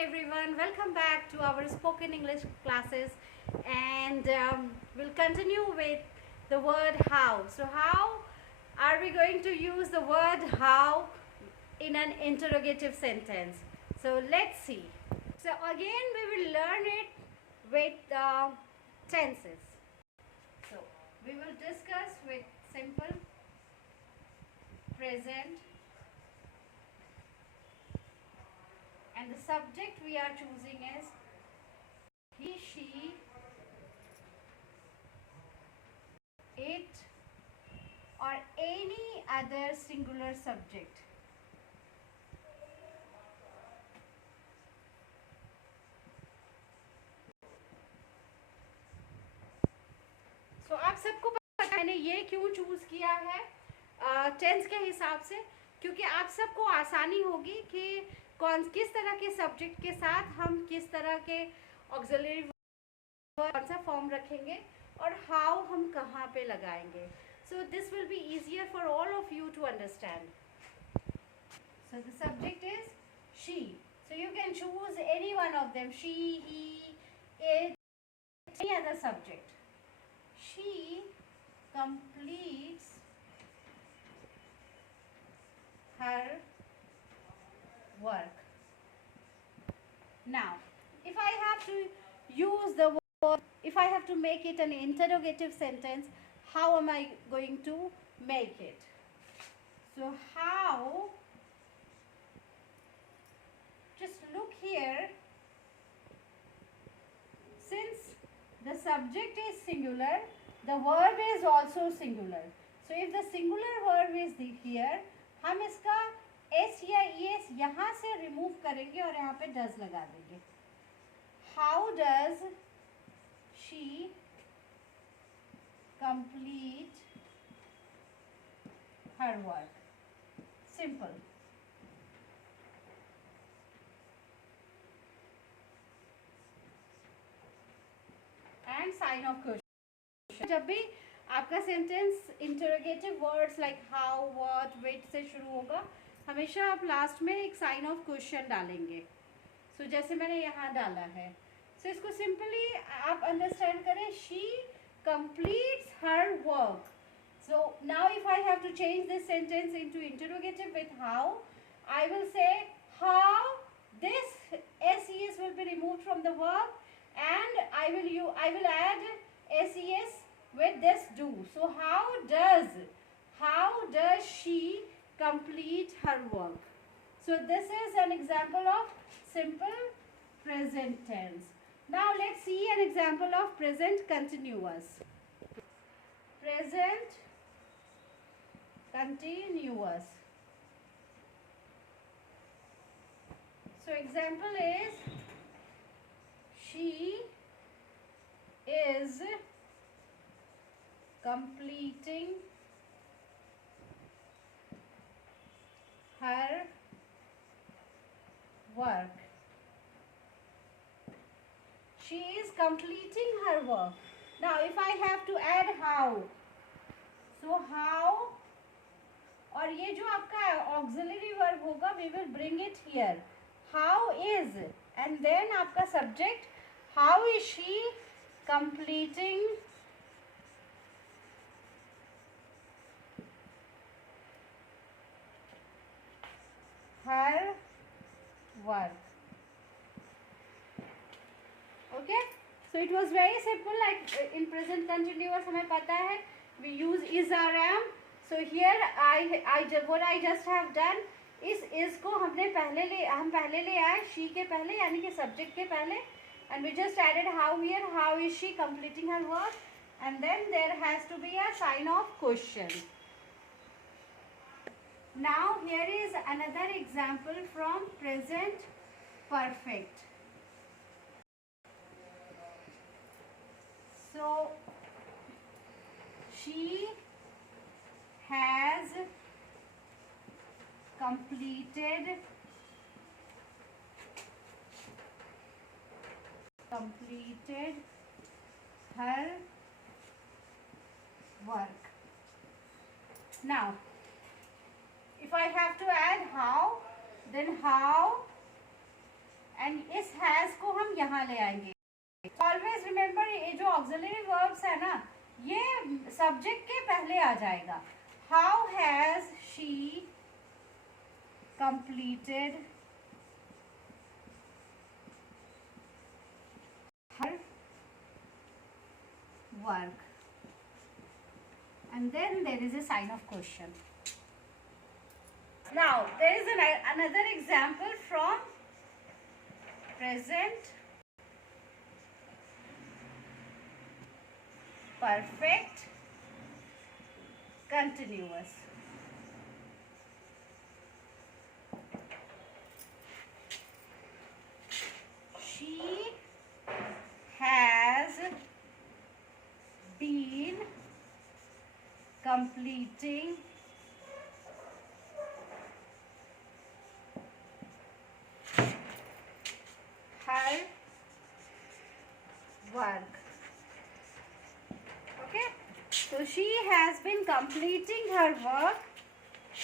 everyone, welcome back to our spoken English classes, and we'll continue with the word how. So how are we going to use the word how in an interrogative sentence? So let's see. So again we will learn it with tenses. So we will discuss with simple, present, and the subject we are choosing is he, she, it, or any other singular subject. So आप सबको पता है मैंने ये क्यों choose किया है tense के हिसाब से, क्योंकि आप सबको आसानी होगी कि किस तरह के सब्जेक्ट के साथ हम किस तरह के ऑक्सिलरी कौन सा फॉर्म रखेंगे और हाउ हम कहाँ पे लगाएंगे. So this will be easier for all of you to understand. So the subject is she. So you can choose any one of them, she, he, it, any other subject. She completes her work. Now, if I have to use the word, if I have to make it an interrogative sentence, how am I going to make it? So how, just look here, since the subject is singular, the verb is also singular. So if the singular verb is here, हम इसका s या es यहाँ से remove करेंगे और यहाँ पे does लगा देंगे. How does she complete her work? Simple. And sign of question. जब भी आपका sentence interrogative words like how, what, which से शुरू होगा, हमेशा आप लास्ट में एक साइन ऑफ क्वेश्चन डालेंगे. सो जैसे मैंने यहाँ डाला है. सो इसको सिंपली आप अंडरस्टैंड करें, she completes her work. So now if I have to change this sentence into interrogative with how, I will say how this SES will be removed from the verb and I will add SES with this do. So how does she complete her work? So this is an example of simple present tense. Now let's see an example of present continuous. Present continuous. So example is she is completing her work. She is completing her work. Now if I have to add how, so how, और ये जो आपका auxiliary verb होगा, we will bring it here. How is, and then आपका subject, how is she completing her work? Okay, so it was very simple. Like in present continuous हमें पता है we use is or am. So here what I just have done is को हम पहले ले आए she के पहले, यानी कि subject के पहले, and we just added how here. How is she completing her work? And then there has to be a sign of question. Now here is another example from present perfect. So she has completed her work. Now if I have to add how, then how, and इस has को हम यहाँ ले आएंगे. Always remember ये जो auxiliary verbs है ना, ये सब्जेक्ट के पहले आ जाएगा. How has she completed her work, and then there is a sign of question. Now there is another example from present perfect continuous. She has been completing her work. Okay, so she has been completing her work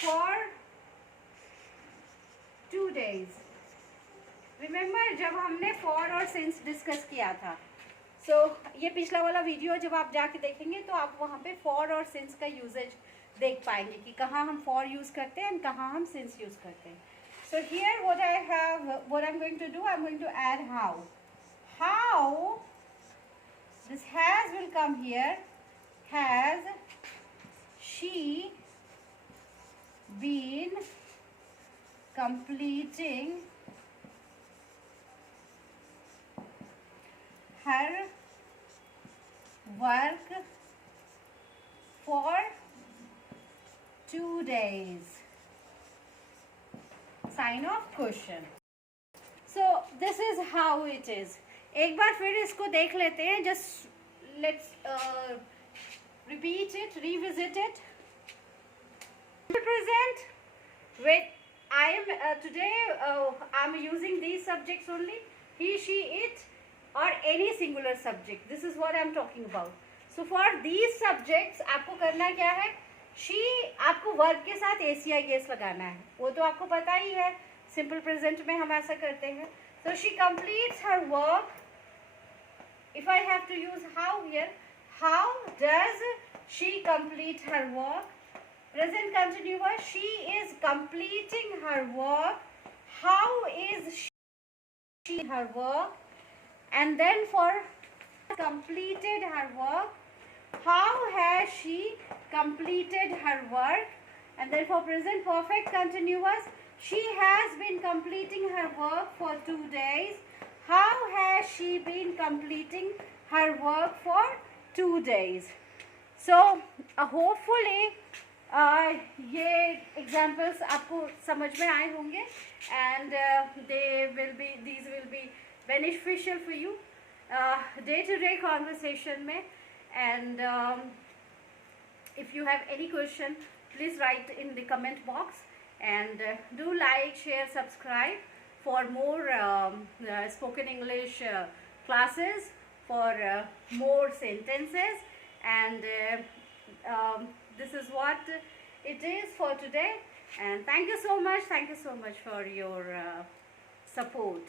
for 2 days. Remember जब हमने for और since discuss किया था, ये पिछला वाला video जब आप जाके देखेंगे तो आप वहाँ पे फॉर और सिंस का यूजेज देख पाएंगे कि कहाँ हम फॉर यूज़ करते हैं एंड कहाँ हम सिंस यूज़ करते हैं. So here what I am going to do, I am going to add how this has will come here. Has she been completing her work for 2 days. Sign of question. So this is how it is. एक बार फिर इसको देख लेते हैं. Just let's repeat it, revisit it. Present with I am today I am using these subjects only, he, she, it, or any singular subject. This is what I am talking about. So for these subjects आपको करना क्या है, she आपको verb के साथ ACIS लगाना है. वो तो आपको पता ही है, सिंपल प्रेजेंट में हम ऐसा करते हैं. So she completes her work. If I have to use how here, how does she complete her work? Present continuous, she is completing her work. How is she her work? And then for completed her work, how has she completed her work? And then for present perfect continuous, she has been completing her work for 2 days. How has she been completing her work for 2 days? So hopefully ये examples आपको समझ में आए होंगे and these will be beneficial for you day-to-day conversation में. And if you have any question, please write in the comment box, and do like, share, subscribe for more spoken English classes, for more sentences, and this is what it is for today. And thank you so much for your support.